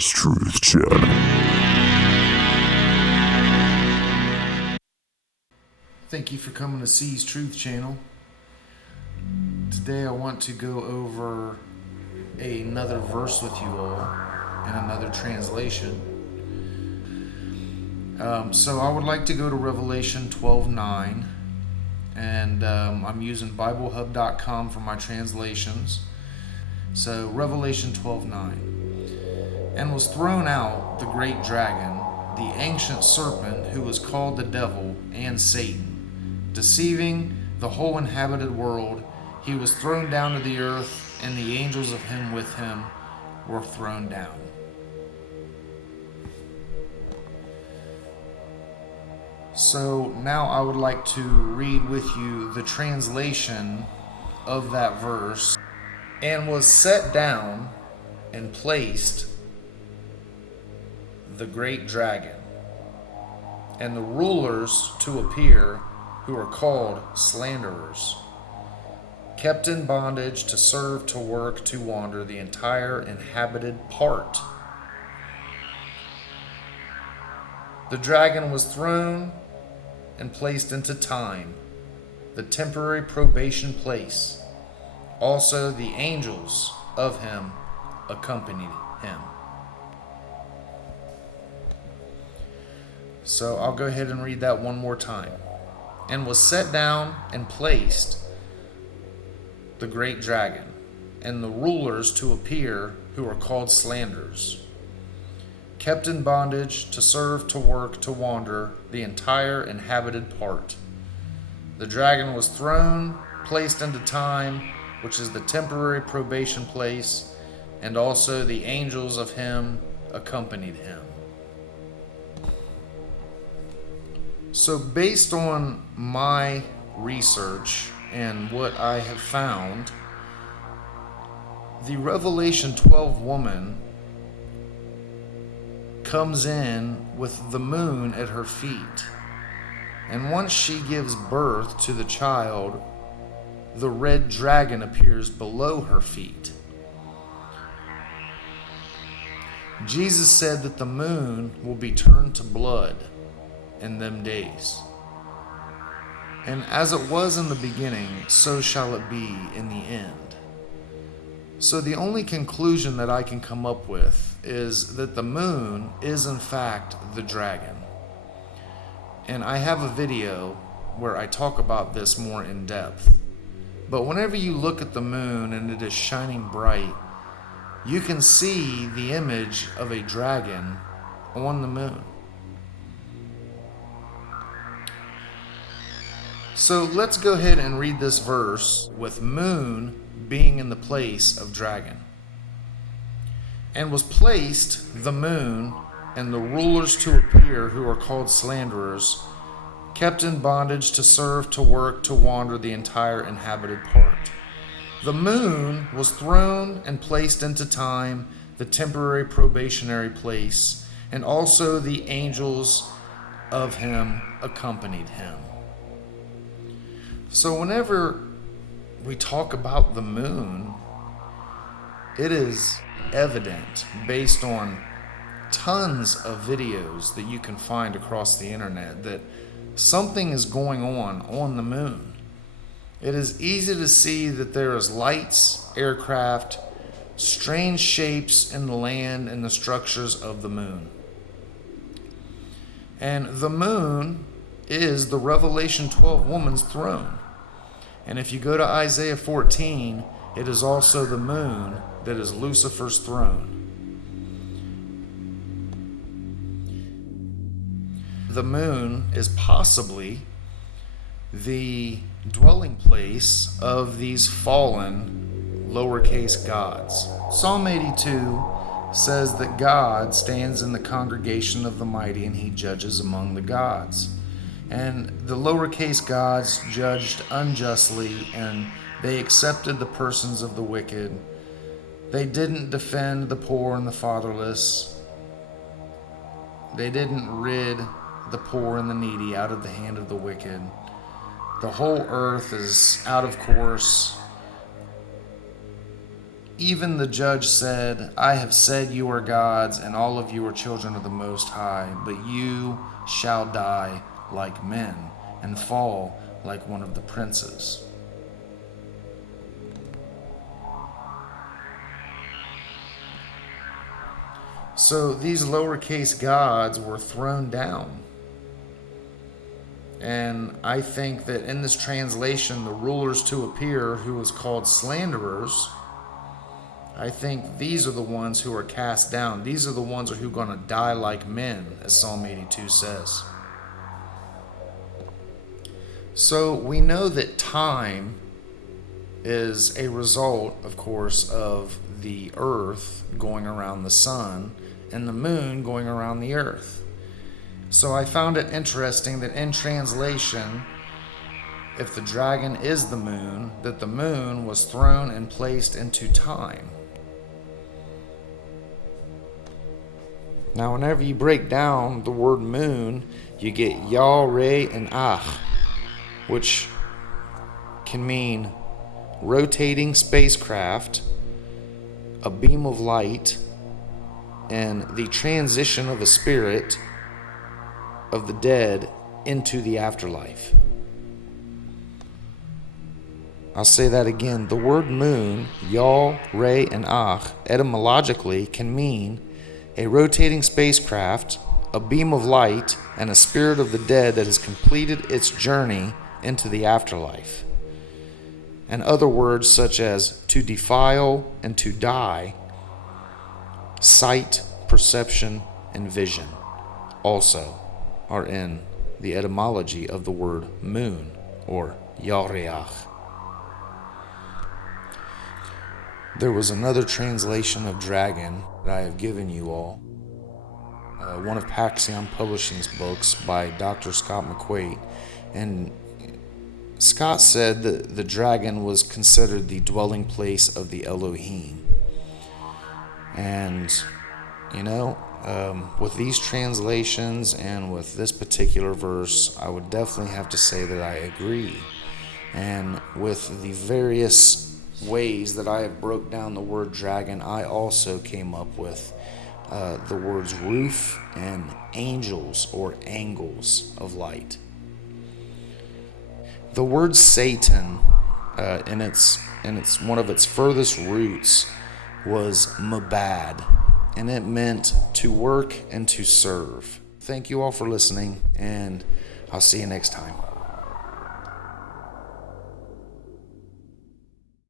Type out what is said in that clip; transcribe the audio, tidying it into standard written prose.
C's Truth Channel. Thank you for coming to C's Truth Channel. Today I want to go over another verse with you all and another translation. So I would like to go to Revelation 12:9, and I'm using BibleHub.com for my translations. So Revelation 12:9, and was thrown out the great dragon, the ancient serpent, who was called the devil and Satan, deceiving the whole inhabited world. He was thrown down to the earth, and the angels of him with him were thrown down. So now I would like to read with you the translation of that verse. And was set down and placed the great dragon, and the rulers to appear, who are called slanderers, kept in bondage to serve, to work, to wander the entire inhabited part. The dragon was thrown and placed into time, the temporary probation place. Also the angels of him accompanied him. So I'll go ahead and read that one more time. And was set down and placed the great dragon, and the rulers to appear, who are called slanderers, kept in bondage to serve, to work, to wander the entire inhabited part. The dragon was thrown, placed into time, which is the temporary probation place, and also the angels of him accompanied him. So based on my research and what I have found, the Revelation 12 woman comes in with the moon at her feet. And once she gives birth to the child, the red dragon appears below her feet. Jesus said that the moon will be turned to blood in them days. And as it was in the beginning, so shall it be in the end. So the only conclusion that I can come up with is that the moon is in fact the dragon. And I have a video where I talk about this more in depth. But whenever you look at the moon and it is shining bright, you can see the image of a dragon on the moon. So let's go ahead and read this verse with moon being in the place of dragon. And was placed the moon and the rulers to appear, who are called slanderers, kept in bondage to serve, to work, to wander the entire inhabited part. The moon was thrown and placed into time, the temporary probationary place, and also the angels of him accompanied him. So whenever we talk about the moon, it is evident based on tons of videos that you can find across the internet that something is going on the moon. It is easy to see that there is lights, aircraft, strange shapes in the land and the structures of the moon. And the moon is the Revelation 12 woman's throne. And if you go to Isaiah 14, it is also the moon that is Lucifer's throne. The moon is possibly the dwelling place of these fallen lowercase gods. Psalm 82 says that God stands in the congregation of the mighty and he judges among the gods. And the lowercase gods judged unjustly, and they accepted the persons of the wicked. They didn't defend the poor and the fatherless. They didn't rid the poor and the needy out of the hand of the wicked. The whole earth is out of course. Even the judge said, I have said you are gods, and all of you are children of the Most High, but you shall die like men, and fall like one of the princes. So these lowercase gods were thrown down. And I think that in this translation, the rulers to appear, who was called slanderers, I think these are the ones who are cast down. These are the ones who are going to die like men, as Psalm 82 says. So we know that time is a result, of course, of the earth going around the sun and the moon going around the earth. So I found it interesting that in translation, if the dragon is the moon, that the moon was thrown and placed into time. Now, whenever you break down the word moon, you get Yah, Re, and Ach, which can mean rotating spacecraft, a beam of light, and the transition of a spirit of the dead into the afterlife. I'll say that again. The word moon, Yah, Re, and Ach, etymologically can mean a rotating spacecraft, a beam of light, and a spirit of the dead that has completed its journey into the afterlife. And other words such as to defile and to die, sight, perception, and vision also are in the etymology of the word moon, or Yareach. There was another translation of dragon that I have given you all. One of Paxion Publishing's books by Dr. Scott McQuaid. And Scott said that the dragon was considered the dwelling place of the Elohim. And, with these translations and with this particular verse, I would definitely have to say that I agree. And with the various ways that I have broke down the word dragon, I also came up with the words roof and angels or angles of light. The word Satan, in its one of its furthest roots, was mabad, and it meant to work and to serve. Thank you all for listening, and I'll see you next time.